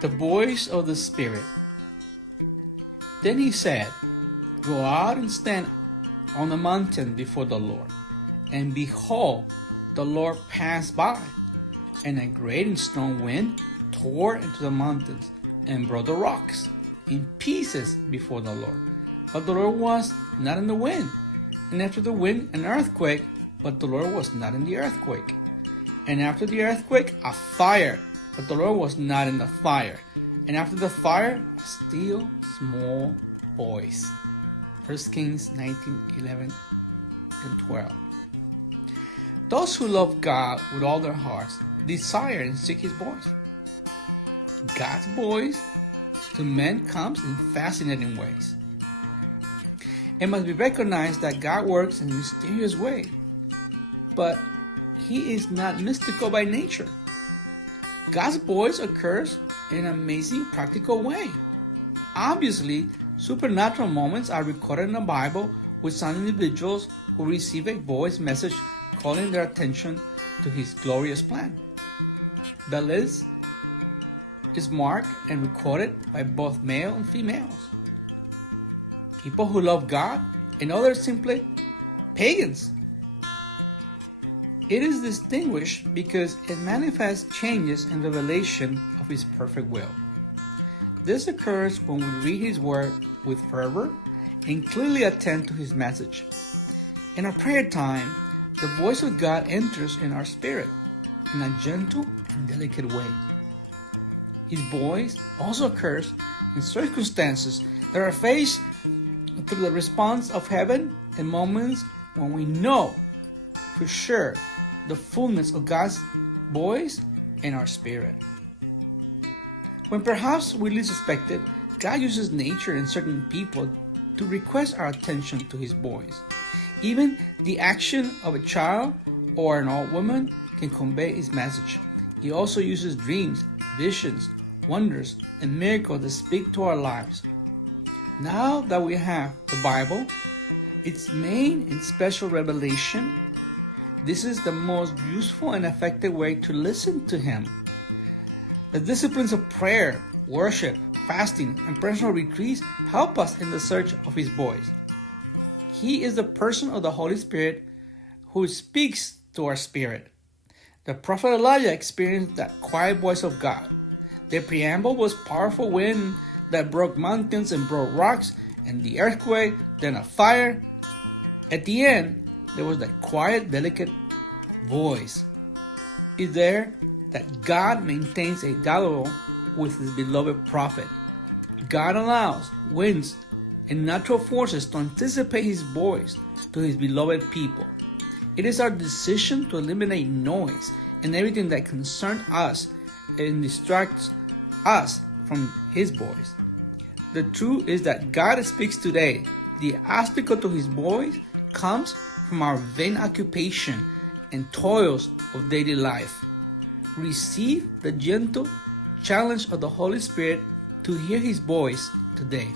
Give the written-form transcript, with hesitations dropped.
The voice of the Spirit. Then he said, "Go out and stand on the mountain before the Lord." And behold, the Lord passed by, and a great and strong wind tore into the mountains and brought the rocks in pieces before the Lord. But the Lord was not in the wind. And after the wind, an earthquake, but the Lord was not in the earthquake. And after the earthquake, a fire, but the Lord was not in the fire. And after the fire, a still small voice. 1 Kings 19:11 and 12. Those who love God with all their hearts desire and seek His voice. God's voice to men comes in fascinating ways. It must be recognized that God works in a mysterious way, but He is not mystical by nature. God's voice occurs in an amazing practical way. Obviously, supernatural moments are recorded in the Bible with some individuals who receive a voice message calling their attention to His glorious plan. The list is marked and recorded by both male and females. People who love God, and others simply pagans. It is distinguished because it manifests changes in revelation of His perfect will. This occurs when we read His word with fervor and clearly attend to His message. In our prayer time, the voice of God enters in our spirit in a gentle and delicate way. His voice also occurs in circumstances that are faced through the response of heaven and moments when we know for sure the fullness of God's voice in our spirit. When perhaps we least expect it, God uses nature and certain people to request our attention to His voice. Even the action of a child or an old woman can convey His message. He also uses dreams, visions, wonders, and miracles that speak to our lives. Now that we have the Bible, its main and special revelation, this is the most useful and effective way to listen to Him. The disciplines of prayer, worship, fasting, and personal retreats help us in the search of His voice. He is the person of the Holy Spirit who speaks to our spirit. The prophet Elijah experienced that quiet voice of God. The preamble was powerful wind that broke mountains and broke rocks, and the earthquake, then a fire. At the end, there was that quiet, delicate voice. Is there that God maintains a dialogue with His beloved prophet. God allows winds and natural forces to anticipate His voice to His beloved people. It is our decision to eliminate noise and everything that concerns us and distracts us from His voice. The truth is that God speaks today. The obstacle to His voice comes from our vain occupation and toils of daily life. Receive the gentle challenge of the Holy Spirit to hear His voice today.